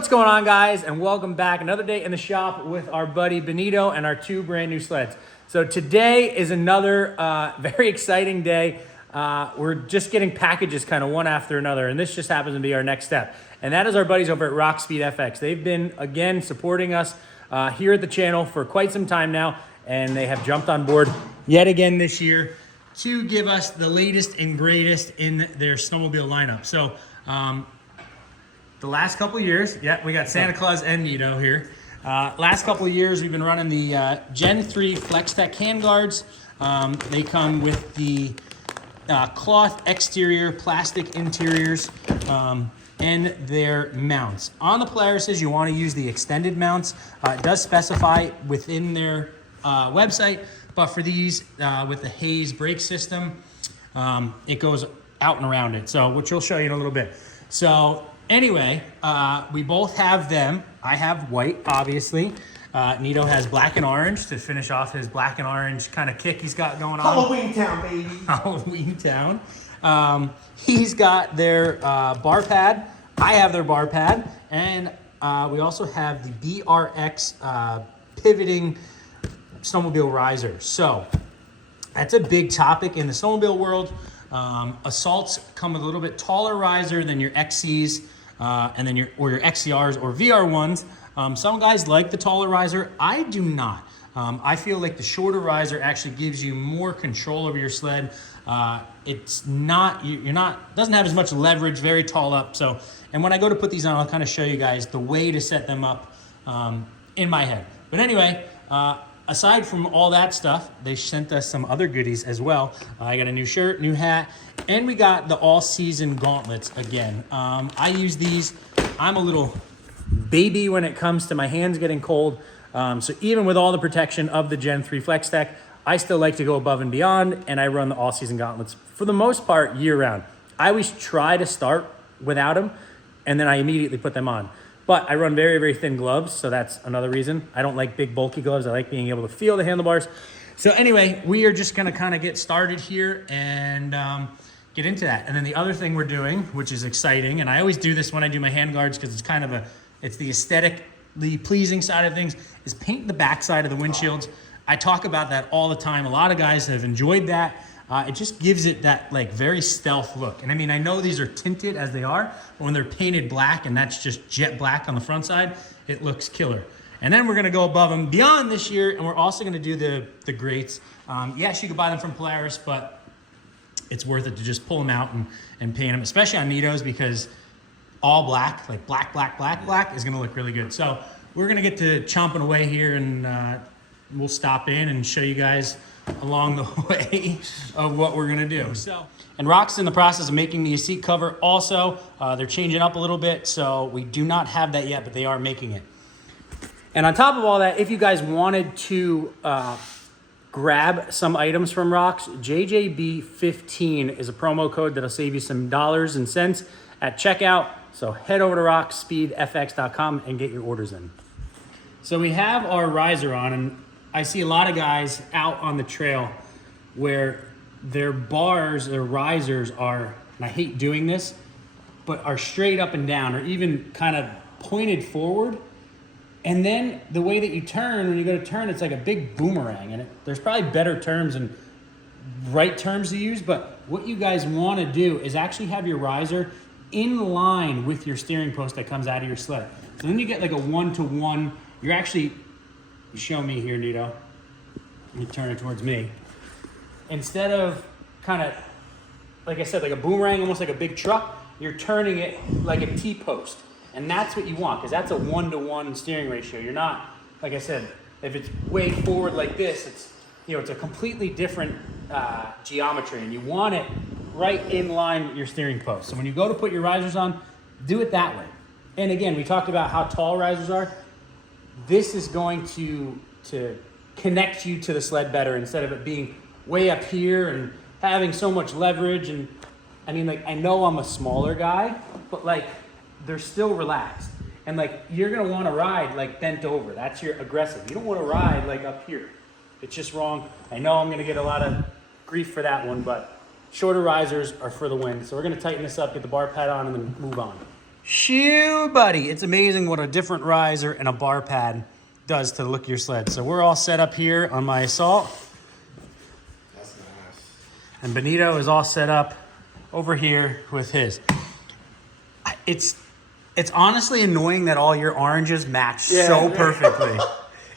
What's going on, guys, and welcome back. Another day in the shop with our buddy Benito and our two brand new sleds. So today is another very exciting day. We're just getting packages kind of one after another, and this just happens to be our next step. And that is our buddies over at Rock Speed FX. They've been, again, supporting us here at the channel for quite some time now, and they have jumped on board yet again this year to give us the latest and greatest in their snowmobile lineup. So, the last couple of years, yeah, we got Santa Claus and NITRO here. Last couple of years, we've been running the Gen 3 Flex Tech handguards. They come with the cloth exterior, plastic interiors, and their mounts. On the Polarises, you want to use the extended mounts. It does specify within their website, but for these, with the Hayes brake system, it goes out and around it, so which we'll show you in a little bit. So anyway, we both have them. I have white, obviously. Nito has black and orange to finish off his black and orange kind of kick he's got going on. Halloween Town, baby. Halloween Town. He's got their bar pad. I have their bar pad. And we also have the BRX pivoting snowmobile riser. So that's a big topic in the snowmobile world. Assaults come with a little bit taller riser than your XCs and then your XCRs or VR1s. Some guys like the taller riser. I do not. I feel like the shorter riser actually gives you more control over your sled. It's not, doesn't have as much leverage, very tall up. So, and when I go to put these on, I'll kind of show you guys the way to set them up in my head. But anyway, aside from all that stuff, they sent us some other goodies as well. I got a new shirt, new hat, and we got the all-season gauntlets again. I use these. I'm a little baby when it comes to my hands getting cold. So even with all the protection of the Gen 3 Flex Tech, I still like to go above and beyond, and I run the all-season gauntlets for the most part year-round. I always try to start without them, and then I immediately put them on. But I run very, very thin gloves, so that's another reason. I don't like big, bulky gloves. I like being able to feel the handlebars. So anyway, we are just gonna kind of get started here and get into that. And then the other thing we're doing, which is exciting, and I always do this when I do my handguards because it's kind of it's the aesthetically pleasing side of things, is paint the backside of the windshields. I talk about that all the time. A lot of guys have enjoyed that. It just gives it that like very stealth look. And I mean, I know these are tinted as they are, but when they're painted black and that's just jet black on the front side, it looks killer. And then we're gonna go above and beyond this year, and we're also gonna do the grates. Yes, you could buy them from Polaris, but it's worth it to just pull them out and paint them, especially on Nitos, because all black, like black, black, black, black is gonna look really good. So we're gonna get to chomping away here, and we'll stop in and show you guys along the way of what we're gonna do. So, and Rock's in the process of making me a seat cover also. They're changing up a little bit, so we do not have that yet, but they are making it. And on top of all that, if you guys wanted to grab some items from Rock's, JJB15 is a promo code that'll save you some dollars and cents at checkout. So head over to rockspeedfx.com and get your orders in. So we have our riser on, and I see a lot of guys out on the trail where their bars, their risers are, and I hate doing this, but are straight up and down or even kind of pointed forward. And then the way that you turn, when you go to turn, it's like a big boomerang. And there's probably better terms and right terms to use, but what you guys want to do is actually have your riser in line with your steering post that comes out of your sled. So then you get like a one-to-one. You're actually, you show me here, Nito. You turn it towards me. Instead of kind of, like I said, like a boomerang, almost like a big truck, you're turning it like a T-post. And that's what you want, because that's a one-to-one steering ratio. You're not, like I said, if it's way forward like this, it's a completely different geometry, and you want it right in line with your steering post. So when you go to put your risers on, do it that way. And again, we talked about how tall risers are. This is going to connect you to the sled better instead of it being way up here and having so much leverage. And I mean, like, I know I'm a smaller guy, but like, they're still relaxed. And like, you're gonna wanna ride like bent over. That's your aggressive. You don't wanna ride like up here. It's just wrong. I know I'm gonna get a lot of grief for that one, but shorter risers are for the win. So we're gonna tighten this up, get the bar pad on, and then move on. Shoo, buddy. It's amazing what a different riser and a bar pad does to the look of your sled. So we're all set up here on my Assault. That's nice. And Benito is all set up over here with his. It's honestly annoying that all your oranges match so perfectly.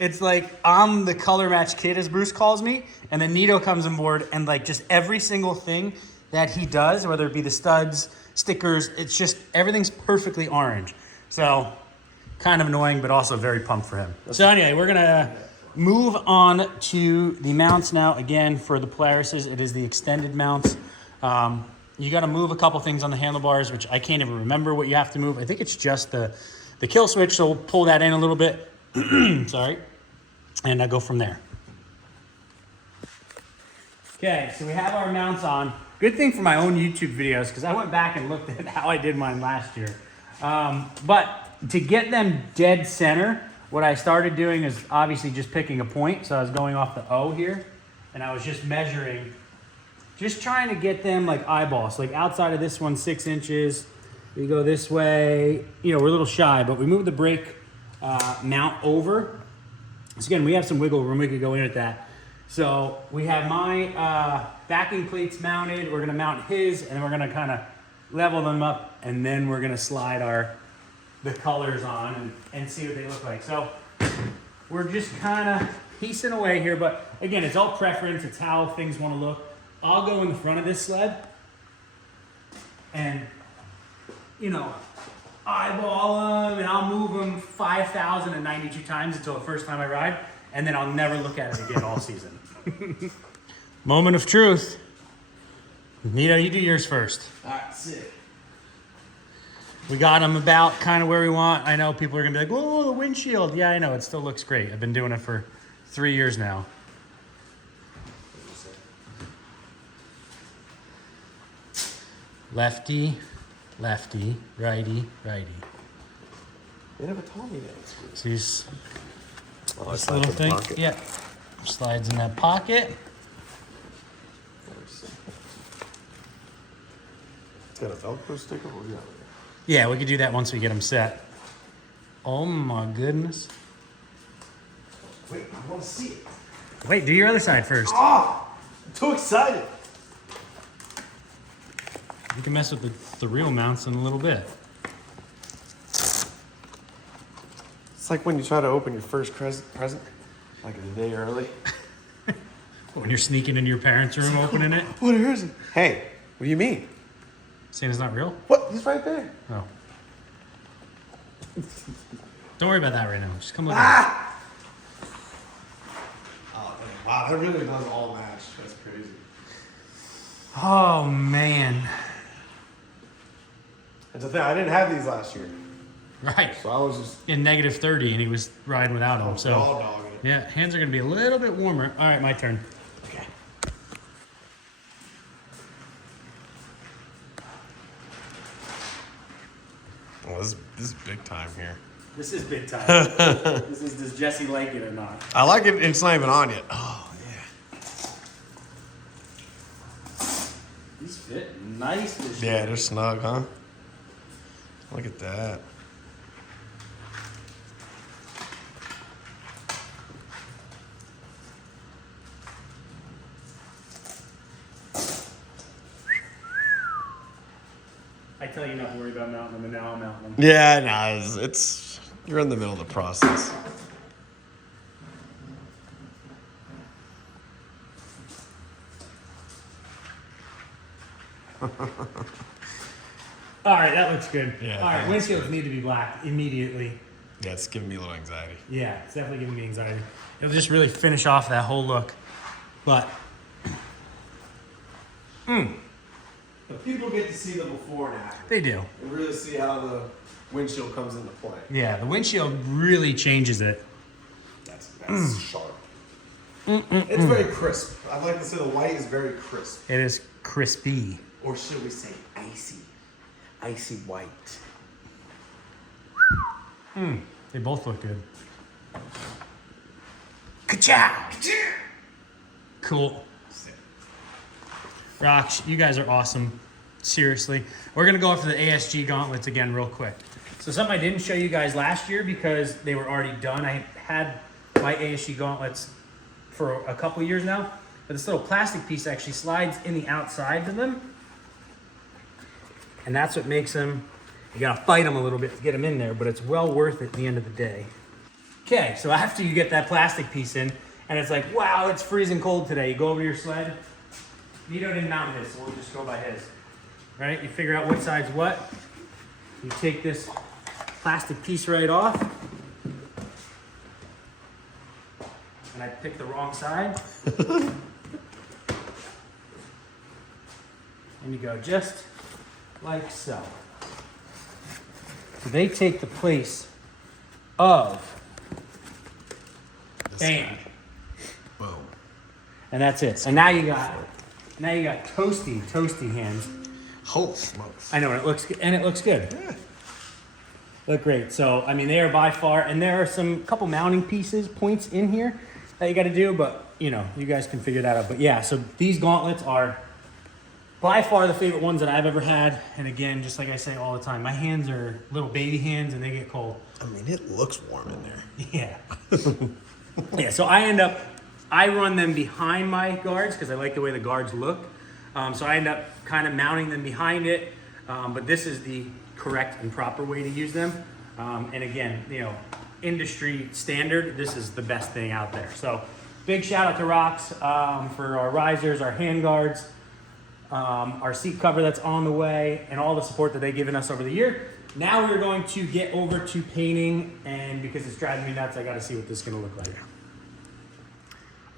It's like I'm the color match kid, as Bruce calls me, and then Nito comes on board, and like just every single thing that he does, whether it be the studs, stickers, it's just everything's perfectly orange. So kind of annoying, but also very pumped for him. So anyway, we're gonna move on to the mounts now. Again, for the Polarises, it is the extended mounts. You got to move a couple things on the handlebars, which I can't even remember what you have to move. I think it's just the kill switch, so we'll pull that in a little bit. Sorry. And I'll go from there. Okay, so we have our mounts on. Good thing for my own YouTube videos, because I went back and looked at how I did mine last year. But to get them dead center, what I started doing is obviously just picking a point. So I was going off the O here, and I was just measuring, just trying to get them like eyeballs. Like outside of this one, 6 inches. We go this way. You know, we're a little shy, but we move the brake mount over. So again, we have some wiggle room. We could go in at that. So we have my backing plates mounted. We're gonna mount his, and then we're gonna kind of level them up, and then we're gonna slide the colors on and see what they look like. So we're just kind of piecing away here, but again, it's all preference. It's how things want to look. I'll go in the front of this sled and, you know, eyeball them, and I'll move them 5,092 times until the first time I ride, and then I'll never look at it again all season. Moment of truth. Nito, you do yours first. All right, sick. We got them about kind of where we want. I know people are going to be like, whoa, the windshield. Yeah, I know. It still looks great. I've been doing it for 3 years now. Lefty, lefty, righty, righty. They never told me that. So this This little thing, yeah, slides in that pocket. It's got a Velcro sticker. What do you got? Yeah, we could do that once we get them set. Oh my goodness. Wait, I want to see it. Wait, do your other side first. Oh, I'm too excited. You can mess with the real mounts in a little bit. It's like when you try to open your first present, like a day early. When you're sneaking into your parents' room opening it. What is it? Hey, what do you mean? Saying it's not real? What? He's right there. Oh. Don't worry about that right now. Just come look at it. Oh, wow, that really does all match. That's crazy. Oh, man. That's the thing. I didn't have these last year, Right. so I was just In negative 30, and he was riding without them. all So, dogging it. yeah, hands are going to be a little bit warmer. All right, my turn. Okay. Oh, this is big time here. This is big time. Does Jesse like it or not? I like it. It's not even on yet. Oh yeah. These fit nice this Yeah, they're snug, huh? Look at that. I tell you not to worry about mounting them, and now I'm mounting them. Yeah, no, it's you're in the middle of the process. All right, that looks good. Yeah, All right, that looks windshields need to be black immediately. Yeah, it's giving me a little anxiety. Yeah, it's definitely giving me anxiety. It'll just really finish off that whole look. But, But people get to see the before and after. they do. And really see how the windshield comes into play. Yeah, the windshield really changes it. That's sharp. It's very crisp. I'd like to say the white is very crisp. It is crispy. Or should we say icy? Icy white. They both look good. Ka-chow! Cool. Rocks, you guys are awesome. seriously. We're gonna go after the ASG gauntlets again real quick. So something I didn't show you guys last year because they were already done. I had my ASG gauntlets for a couple years now, but this little plastic piece actually slides in the outsides of them. And that's what makes them, you gotta fight them a little bit to get them in there, but it's well worth it at the end of the day. Okay, so after you get that plastic piece in, and it's like, wow, it's freezing cold today. You go over to your sled. Nito didn't mount his, so we'll just go by his. Right, you figure out what side's what. You take this plastic piece right off. And I picked the wrong side. And you go just like so. So they take the place of bam. Boom. And that's it. And now you got toasty hands. Holy smokes. I know, and it looks good. Yeah. Look great. So I mean, they are by far, and there are some couple mounting points in here that you got to do, but you know, you guys can figure that out. But yeah, so these gauntlets are by far the favorite ones that I've ever had. And again, just like I say all the time, my hands are little baby hands and they get cold. I mean, it looks warm in there. Yeah. Yeah, so I run them behind my guards because I like the way the guards look. So I end up kind of mounting them behind it. But this is the correct and proper way to use them. And again, you know, industry standard, this is the best thing out there. So big shout out to Rocks for our risers, our handguards, our seat cover that's on the way, and all the support that they've given us over the year. Now we're going to get over to painting, and because it's driving me nuts, I got to see what this is going to look like.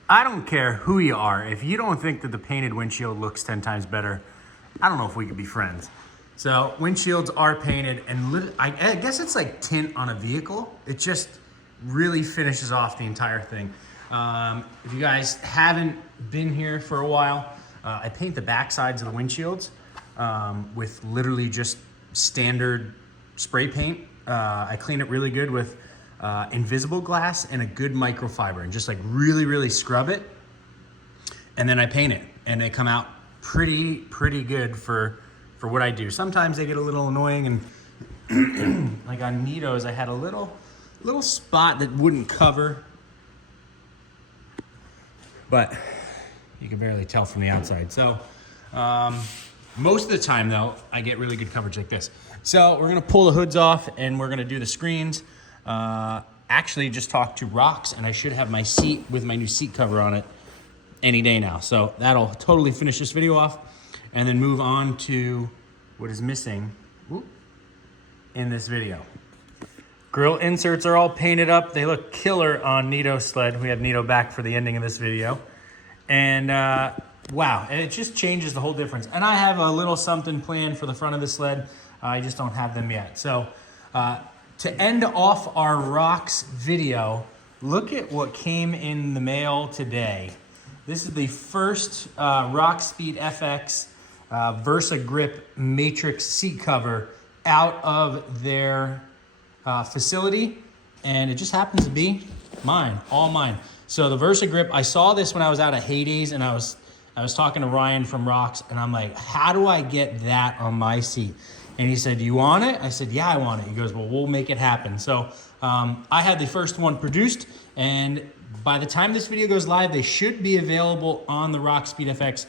I don't care who you are. If you don't think that the painted windshield looks 10 times better, I don't know if we could be friends. So windshields are painted, and I guess it's like tint on a vehicle. It just really finishes off the entire thing. If you guys haven't been here for a while, I paint the back sides of the windshields with literally just standard spray paint. I clean it really good with invisible glass and a good microfiber, and just like really scrub it. And then I paint it, and they come out pretty good for what I do. Sometimes they get a little annoying, and like on NITROs, I had a little spot that wouldn't cover, but you can barely tell from the outside. So most of the time though, I get really good coverage like this. So we're gonna pull the hoods off and we're gonna do the screens. Actually just talked to Rocks, and I should have my seat with my new seat cover on it any day now. So that'll totally finish this video off, and then move on to what is missing in this video. Grill inserts are all painted up. They look killer on Nito's sled. We have Nito back for the ending of this video. And wow, and it just changes the whole difference. And I have a little something planned for the front of the sled. I just don't have them yet. So to end off our Rocks video, look at what came in the mail today. This is the first Rockspeed FX Versa Grip Matrix seat cover out of their facility, and it just happens to be mine, all mine. So the Versa Grip, I saw this when I was out at Heydays, and I was talking to Ryan from Rocks, and I'm like, how do I get that on my seat? And he said, you want it? I said, yeah, I want it. He goes, well, we'll make it happen. So I had the first one produced, and by the time this video goes live, they should be available on the Rockspeed FX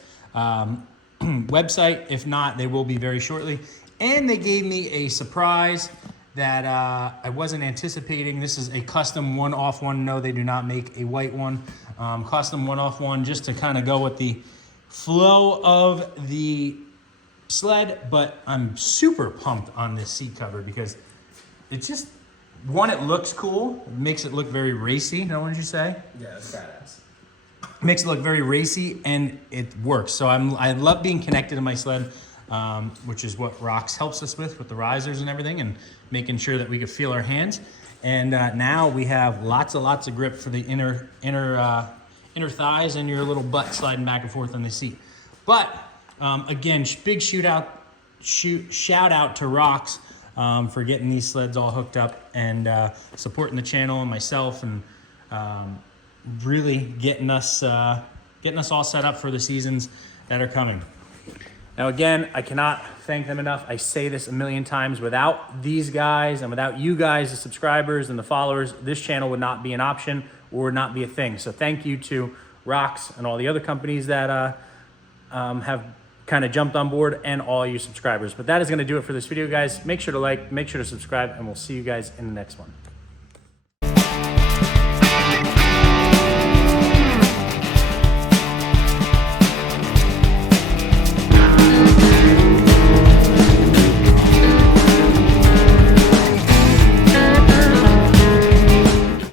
website. If not, they will be very shortly. And they gave me a surprise that I wasn't anticipating. This is a custom one-off one. No, they do not make a white one. Custom one-off one, just to kind of go with the flow of the sled. But I'm super pumped on this seat cover because it's just, one, it looks cool. It makes it look very racy. Know what you say? Yeah, it's badass. Makes it look very racy, and it works. So I love being connected to my sled, which is what Rocks helps us with the risers and everything, and making sure that we can feel our hands. And now we have lots of grip for the inner thighs and your little butt sliding back and forth on the seat. But again, big shout out to Rocks for getting these sleds all hooked up and supporting the channel and myself, and really getting us all set up for the seasons that are coming. Now, again, I cannot thank them enough. I say this a million times. Without these guys and without you guys, the subscribers and the followers, this channel would not be an option or would not be a thing. So thank you to Rocks and all the other companies that have kind of jumped on board, and all you subscribers. But that is going to do it for this video, guys. Make sure to like, make sure to subscribe, and we'll see you guys in the next one.